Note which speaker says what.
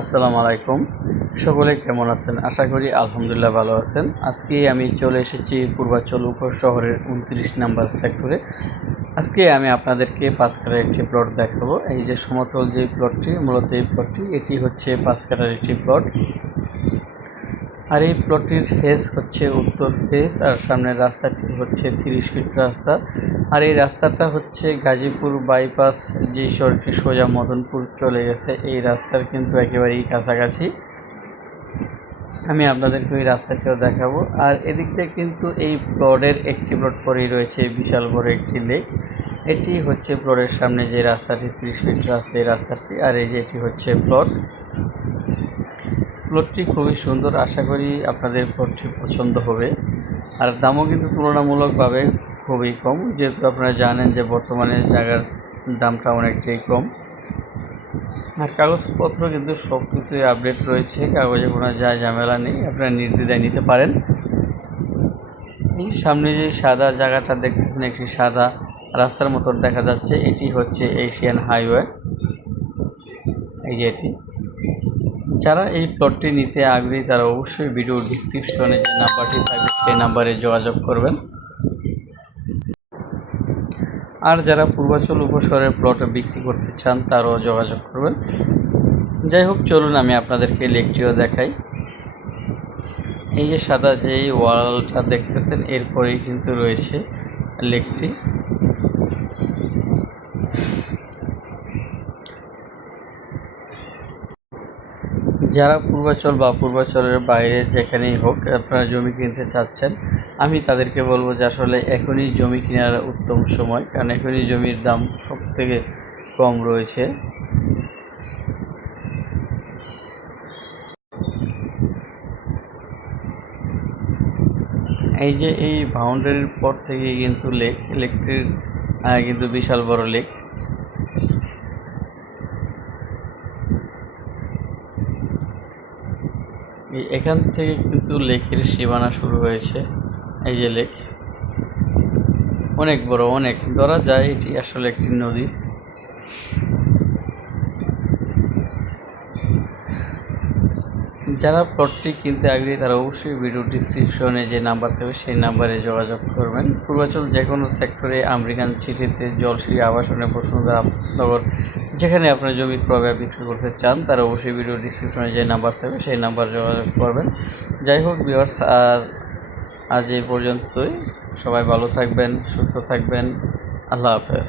Speaker 1: আসসালামু আলাইকুম। সকলে কেমন আছেন? আশা করি আলহামদুলিল্লাহ ভালো আছেন। আজকে আমি চলে এসেছি পূর্বাচল উপশহরের উনত্রিশ নাম্বার সেক্টরে। আজকে আমি আপনাদেরকে পাঁচ কাটার একটি প্লট দেখাবো। এই যে সমতল যে প্লটটি, মূলত এই প্লটটি, এটি হচ্ছে পাঁচ কাটার একটি প্লট। আর এই প্লটটির ফেস হচ্ছে উত্তর ফেস আর সামনের রাস্তাটি হচ্ছে তিরিশ ফিট রাস্তা। আর এই রাস্তাটা হচ্ছে গাজীপুর বাইপাস যে সড়কটি সোজা মদনপুর চলে গেছে, এই রাস্তার কিন্তু একেবারেই কাছাকাছি। আমি আপনাদেরকে ওই রাস্তাটিও দেখাবো। আর এদিক দিয়ে কিন্তু এই প্লটের একটি প্লট পরেই রয়েছে বিশাল বড় একটি লেক এটি হচ্ছে প্লটের সামনে যে রাস্তাটি, তিরিশ ফিট রাস্তা এই রাস্তাটি, আর এই যে এটি হচ্ছে প্লট প্লটটি খুবই সুন্দর, আশা করি আপনাদের প্লটটি পছন্দ হবে। আর দামও কিন্তু তুলনামূলকভাবে খুবই কম, যেহেতু আপনারা জানেন যে বর্তমানে জায়গার দামটা অনেকটাই কম। আর কাগজপত্র কিন্তু সব কিছুই আপডেট রয়েছে, কাগজে কোনো যা ঝামেলা নেই, আপনারা নির্দ্বিধায় নিতে পারেন। এই সামনে যে সাদা জায়গাটা দেখতেছেন, একটি সাদা রাস্তার মতো দেখা যাচ্ছে, এটি হচ্ছে এশিয়ান হাইওয়ে এই যে এটি। যারা এই প্লটটি নিতে আগ্রহী, তারা অবশ্যই ভিডিও ডিসক্রিপশনে যে নাম্বারটি থাকবে, সেই নাম্বারে যোগাযোগ করবেন। আর যারা পূর্বাচল উপশহরের প্লট বিক্রি করতে চান, তারাও যোগাযোগ করবেন। যাই হোক, চলুন আমি আপনাদেরকে লেকটিও দেখাই। এই যে সাদা যেই ওয়ালটা দেখতেছেন, এরপরেই কিন্তু রয়েছে লেকটি যারা পূর্বাচল বা পূর্বাচলের বাইরে যেখানেই হোক আপনারা জমি কিনতে চাচ্ছেন, আমি তাদেরকে বলব যে আসলে এখনই জমি কেনার উত্তম সময়, কারণ এখনই জমির দাম সব থেকে কম রয়েছে। এই যে এই বাউন্ডারির পর থেকে কিন্তু লেক লেকটির কিন্তু বিশাল বড় লেক এই এখান থেকে কিন্তু লেকের সীমানা শুরু হয়েছে। এই যে লেক, অনেক বড়, অনেক। ধরা যায় এটি আসলে একটি নদী। যারা প্লটটি কিনতে আগ্রহী, তারা অবশ্যই ভিডিও ডিসক্রিপশনে যে নাম্বার থাকবে, সেই নাম্বারে যোগাযোগ করবেন। পূর্বাচল যে কোনো সেক্টরে আমেরিকান সিটিতে জলশ্রী আবাসনে বসুন্ধরা নগর, যেখানে আপনার জমি ক্রয় বিক্রি করতে চান, তারা অবশ্যই ভিডিও ডিসক্রিপশনে যে নাম্বার থাকবে, সেই নাম্বার যোগাযোগ করবেন। যাই হোক ভিউয়ার্স আর আজ এই পর্যন্তই। সবাই ভালো থাকবেন, সুস্থ থাকবেন। আল্লাহ হাফেজ।